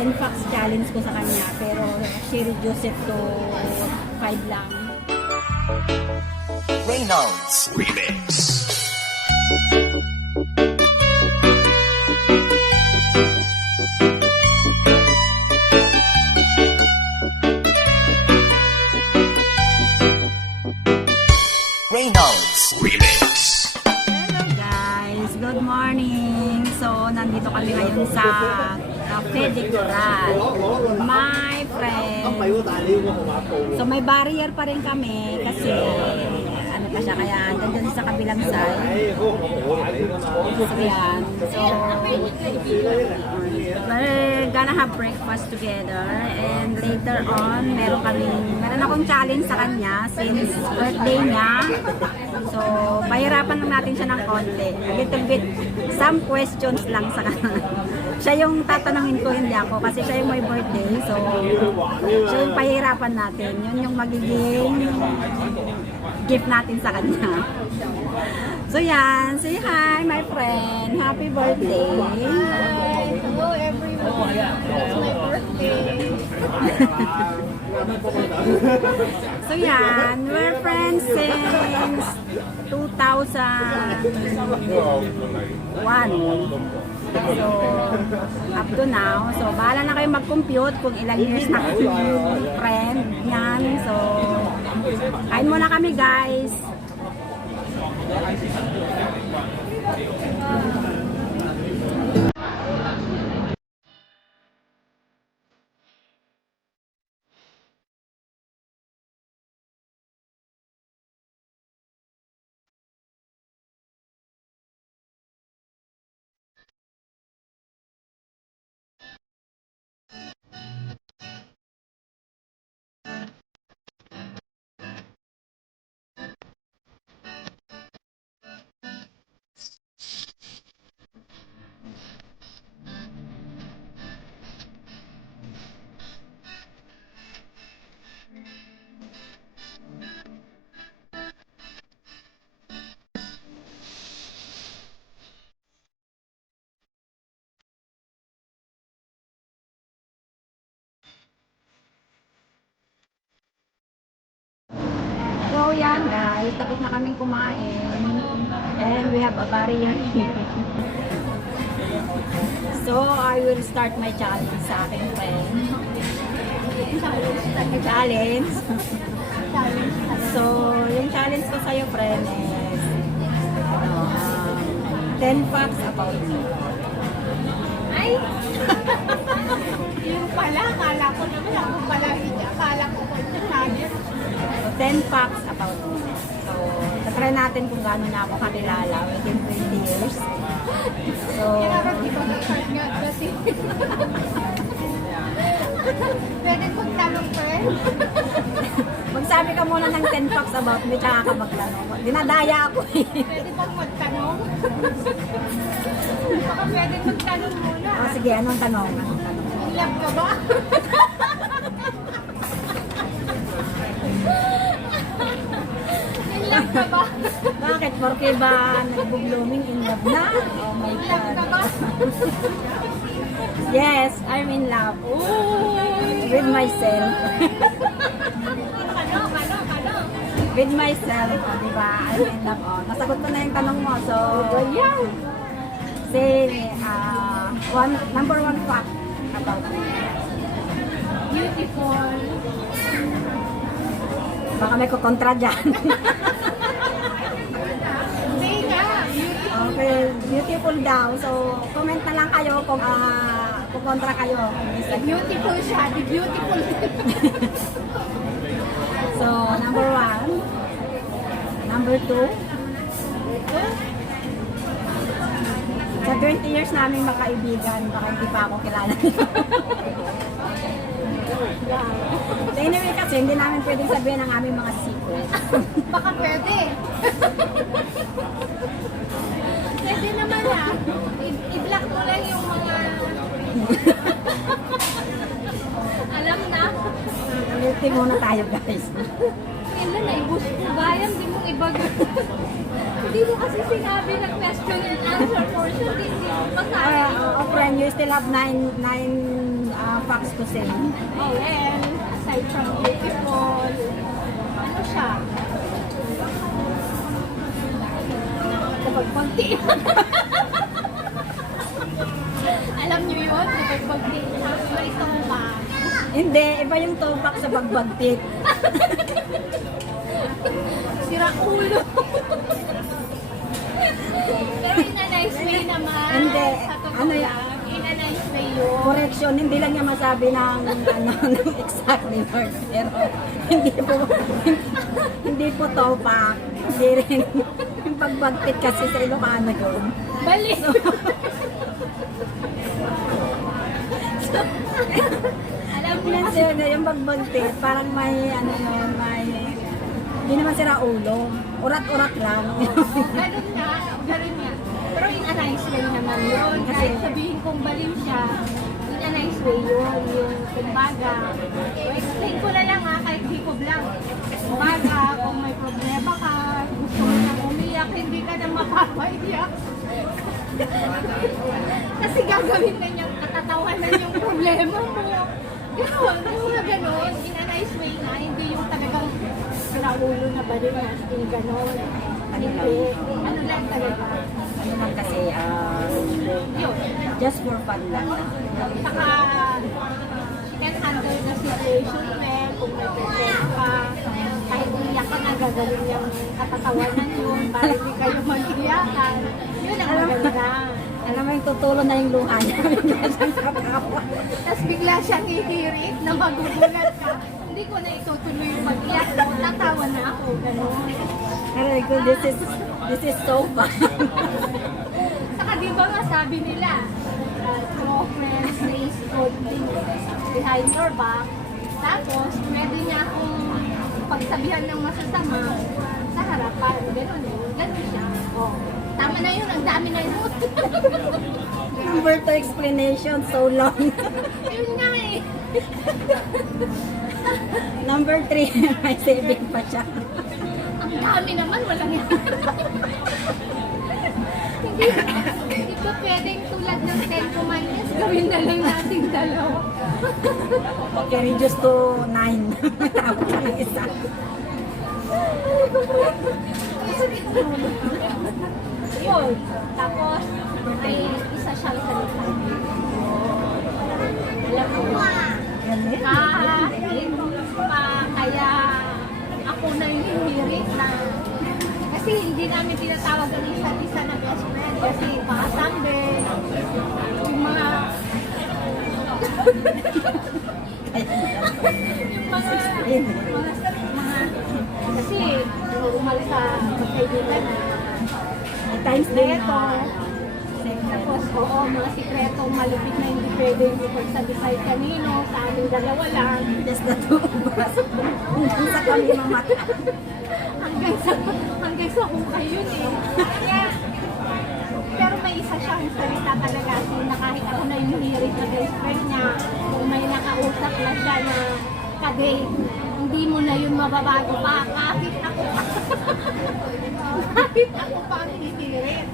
10 facts challenge ko sa kanya, pero she reduced it to 5 lang. Reynolds Remix. Reynolds Remix. Hello guys, good morning. So, nandito kami ngayon sa Cafe de Coral. My friend. So, may barrier pa rin kami kasi ano pa siya, kaya andun sa kabilang side. So, yan. So, we're gonna have breakfast together and later on, meron akong challenge sa kanya since birthday niya. So, pahirapan lang natin siya ng konti. A little bit, some questions lang sa kanya. Siya yung tatanungin ko, hindi ako, kasi siya yung may birthday. So, siya yung pahirapan natin. Yun yung magiging gift natin sa kanya. So, yan. Say hi, my friend. Happy birthday. Hi. Hello everyone. It's my birthday. So, yan. We're friends since 2001. So, up to now. So, bahala na kayo mag-compute kung ilang years na kayo friend. Yan. So, kain muna kami, guys. So yan guys, tapos na kaming kumain and we have a barrier here. So I will start my challenge sa aking friend. Challenge. So yung challenge ko sa'yo friend is 10 facts about me. Ay! Yung pala, akala ko naman ako pala, akala ko po ito sabi. 10 facts about me. So, tatry natin kung gaano na ako kakilala within 20 years. So, Kailangan di ba mag-start nga kasi. Pwede kong tanong friend? magsabi ka muna ng 10 facts about me, tsaka ka magtanong. Dinadaya ako eh. Pwede bang magtanong? Baka pwede magtanong muna. O sige, anong tanong? Anong tanong? In love ka ba? In love ka ba? Bakit? Porque ba nag-blooming in love na? Oh my In love ka God. ba? Yes, I'm in love. With myself. Kano? With myself, o, diba? I'm in love. O, nasagot ko na yung tanong mo. So, yeah. Say, number 1 fact about me. Beautiful. Baka may kukontra dyan. Say nga, beautiful. Okay, beautiful daw. So, comment na lang kayo kung kukontra kayo. Beautiful siya, the beautiful. So, number 1. Number 2. Sa 20 years namin magkaibigan, baka hindi pa ako kilala nito. So, anyway kasi, hindi namin pwedeng sabihin ang aming mga secrets. Baka pwede. Pwede naman I-block mo lang yung mga... Alam na. Meeting muna tayo guys. Kailan na i-boost mo bayan, di mong ibag. Hindi mo kasi sinabi na question and answer portion, hindi mo masabi. Friend, you still have nine facts to say. Oh, well, aside from beautiful, ano siya? Napagpagti. Alam niyo yun? Napagpagti. May tumba. Hindi, iba yung topak sa bagbagtit. Sira ulo. Pero in a nice way naman. Hindi. Sa totoo Ano yan? lang, in a nice way yun. Correction, hindi lang niya masabi ng ng exactly word. Pero hindi po topak. Hindi rin. Yung pagbagtit kasi sa Ilocano yun. Bali. Alam mo na Kasi yung pagbagtit, parang may ano nun, may hindi naman sira ulo. Urat-urat lang. ganun nga, ganun nga. Pero in a nice way naman yun. Kahit sabihin kong baliw siya, in a nice way yun. Yung kumbaga, explain ko na lang ha, kahit hikob lang. Kumbaga, kung may problema ka, gusto mo nang umiyak, hindi ka na mapapaiyak. Kasi gagawin na niyang katatawanan yung problema mo. Gano'n, yung mga gano'n, in a nice way na, hindi yung talagang sinaulo na ba rin na, hindi gano'n. Hindi, ano lang talaga. Ano lang kasi, Yun. just for fun lang. Saka, she can handle the situation well, kung may problema ka, kahit umiyak ka na, gagawin yung katatawanan yun, para hindi kayo mag-iyakan. Yun ang maganda. Alam mo yung tutulo na yung luha niya. Bigla siyang kakawa. Tapos bigla siyang hihirit na magugulat ka. Hindi ko na itutuloy yung mag-iyak ko, tatawa na ako, gano'n. Aray ko, this is so fun. Saka di ba nga sabi nila, throw friends says good things behind your back. Tapos, pwede niya akong pagsabihan ng masasama sa harapan. Ganun yun. Ganun siya. Oh. Tama na yun. Ang dami na yun. Number 2 explanation, so long. Yun nga eh. Number 3, may saving pa siya. Ang dami naman. Walang yan. Hindi ba pwedeng tulad ng 10 commandments, gawin na lang natin dalawa. Okay, reduce to 9. Tapos na ng isa. Yun. Tapos, may isa siyang salita. Alam mo, Ganun. kahit pa kaya ako na yung hinirit na kasi hindi namin tinatawag ang isa't isa na best friend kasi baka someday yung mga kasi nung umalis sa magkaibigan May times din Sekreto. na Tapos, oo, mga sikreto, malupit na hindi pwede yung ipagsabi kahit kanino, sa aming dalawa lang. just the two of us. Hanggang sa kami mamata. Hanggang sa kung kayo yun eh. Kaya, pero may isa siyang salita talaga na kahit ako na yung hirit na best friend niya, kung may nakausap na siya na ka-date, hindi mo na yun mababago pa. Kahit ako pa. Kahit ako pa ang hihirit.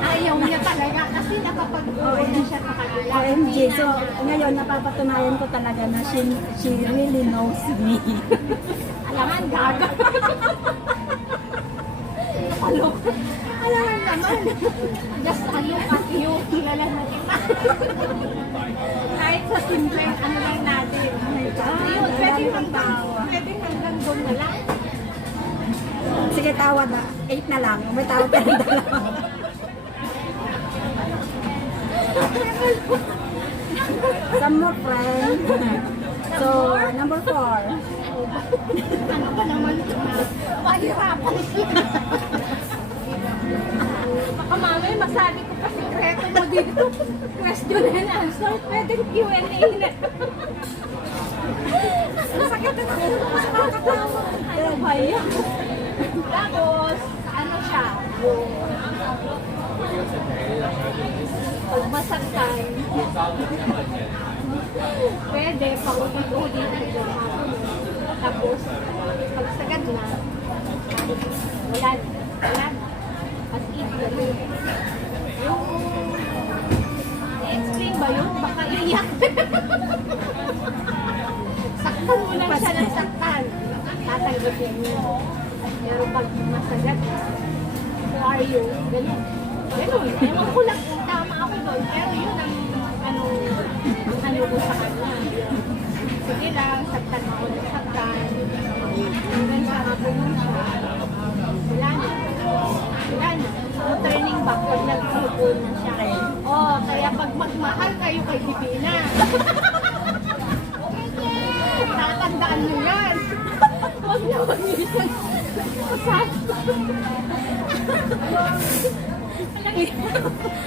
Ayaw niya talaga kasi nakapag-uwi na siya sa kanila. OMG, so ngayon napapatunayan ko talaga na she really knows me. Alaman, gaga. Alok. Alaman naman. Just alok at iyo. Kilala na kita. Kahit sa simple, ano lang natin. Ayun, pwede hanggang doon na lang. Sige, tawad na. 8 na lang. May tawad ka ng dalawa. Some more friends. So, number 4. Ano ba naman ito na? Pahirapan siya. Baka mamay, masabi ko pa sikreto mo dito. Question and answer. Pwedeng Q&A na. Ang sakit na ulo ko. Nakakatawa. Ano ba yan? Tapos, ano siya? Yung pag masaktan, pwede paulit-ulit yung hapon. Tapos, pag sagad na, wala na. As in, ganun. Yung naiyak. Saktan mo lang siya ng saktan. Tatanggapin mo. Pero pag masagat, who are you? Ganun. Ganun. Ewan ko lang kung tama ako doon. Pero yun ang ano ko sa kanya. Sige lang, saktan ako ng saktan. Hanggang sa pumunta. Wala na. Wala na. So, turning back, pag nag-grupo na siya. Oh, kaya pag magmahal kayo kay Divina. Tatandaan nyo yan. Huwag na mag-isan.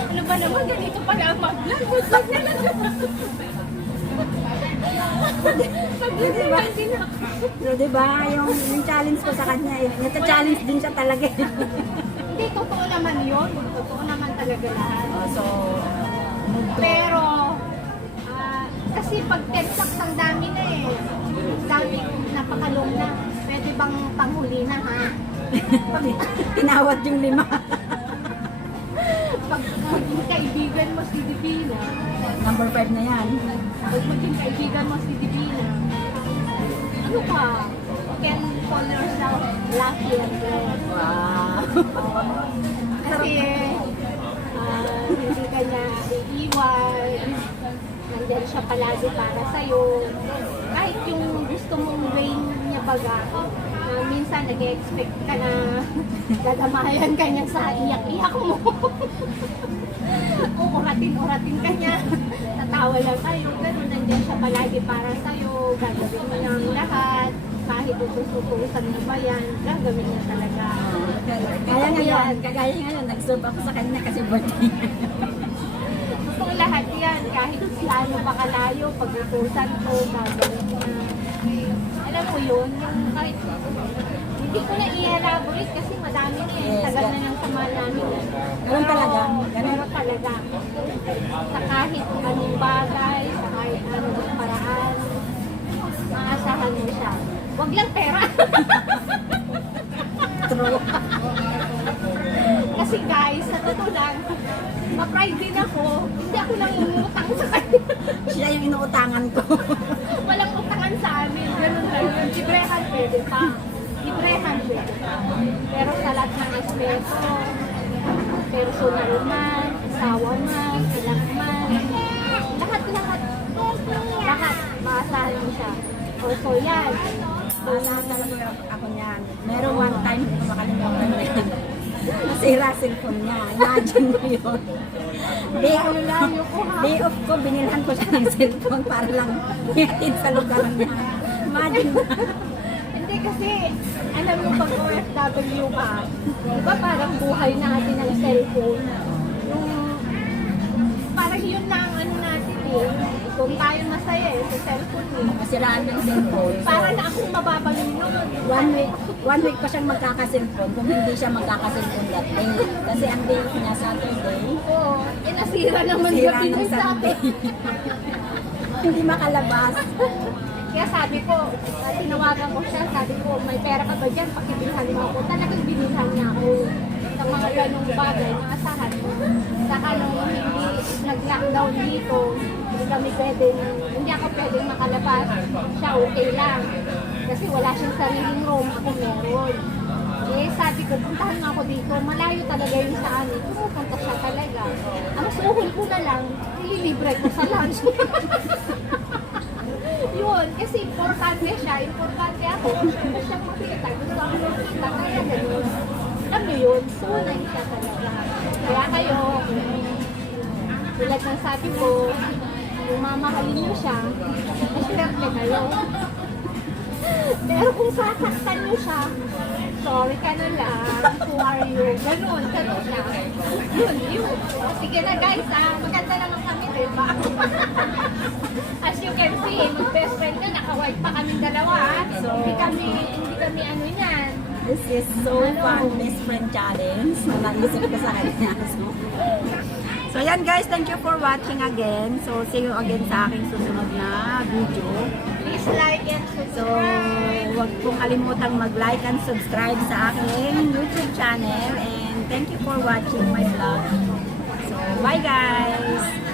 Ano ba naman? Ganito pala ang mag-vlog. Mag-vlog na lang. Mag-vlog din ako. So, diba, yung challenge ko sa kanya, nata-challenge din siya talaga. Hindi, totoo naman yun. Totoo naman talaga lahat. So, Pero, kasi pag texts ang dami na eh. Dami, napakalong na. Pwede bang panghuli na ha? tinawad yung 5. Pag maging kaibigan mo si Divina, Number 5 na yan. pag maging kaibigan mo si Divina, ano ka? You can call yourself lucky and blessed. Wow. Kasi, hindi ka niya iiwan. Nandiyan siya palagi para sa'yo. Kahit yung gusto mong way niya baga, minsan nag-expect ka na dadamayan ka niya sa iyak-iyak mo. O uratin ka niya. Tatawa lang kayo. Ganun, nandiyan siya palagi para sa'yo. Gagawin mo niyang lahat. Kahit utusan mo ba yan, gagawin niya talaga. Kagaya ngayon, nag-serve ako sa kanya kasi birthday. Gusto ko lahat yan, kahit gaano pa kalayo, pag-utusan ko, gagawin niya. Alam mo yun, yung kahit hindi ko na i-elaborate kasi madami na eh. Yes, Tagal na yeah. ng samahan namin. Ganun talaga. Ganun talaga. Sa kahit anong bagay, sa kahit anong paraan, maasahan mo siya. Huwag lang pera. True. Kasi guys, sa totoo lang, ma-pride din ako. Hindi ako nangungutang sa kanya. Siya yung inuutangan ko. Walang utangan sa amin. Ganun lang yun. Librehan pwede pa. Librehan pwede pa. Pero sa lahat ng aspeto, personal man, asawa man, anak man, lahat, maasahan mo siya. So yan. Maasahan talaga ako niyan. Meron one time, hindi ko makalimutan na yan. Nasira cellphone niya. Imagine mo yun. Day off ko, binilhan ko siya ng cellphone para lang ihatid sa lugar niya. Imagine mo. Hindi kasi, alam mo pag OFW ka, di ba parang buhay natin ang cellphone? Yung, parang yun na ang ano natin eh. Kung tayo masaya eh, sa cellphone eh. Masiraan ng cellphone. So, Para na akong mababalin yun. one week pa siyang magkaka-cellphone kung hindi siya magkaka-cellphone that day. Kasi ang day niya Saturday, Oo, nasira naman sira gabi ng ng Sunday. Saturday. Hindi makalabas. Kaya sabi ko, tinawagan ko siya, sabi ko, may pera ka ba dyan? Pakibilhan mo ako. Talagang binilhan niya ako sa mga ganong bagay, mga asahan mo. Saka nung hindi nag-lockdown dito, hindi ako pwedeng makalabas. Siya okay lang. Kasi wala siyang sariling room, ako meron. Eh, sabi ko, puntahan nga ako dito. Malayo talaga yun sa amin. Pumupunta siya talaga. Ang suhol ko na lang, ililibre ko sa lunch. Yun, kasi importante siya, importante ako. Gusto siya makita, gusto ako makita, kaya ganun. Alam niyo yun, sunay siya talaga. Kaya kayo, tulad ng sabi ko, kung mamahalin niyo siya, maswerte kayo. Pero kung sasaktan niyo siya, sorry ka na lang, who are you? Ganun siya. Yun. Sige na guys, maganda naman kami, diba? As you can see, mag-best friend na, naka-white pa kaming dalawa. So, hindi kami ano yan. This is so fun, best friend challenge na naisip ko sa kanya. So yan guys, thank you for watching again. So see you again sa aking susunod na video. Please like and So subscribe. huwag pong kalimutang mag-like and subscribe sa aking YouTube channel. And thank you for watching my vlog. So bye guys!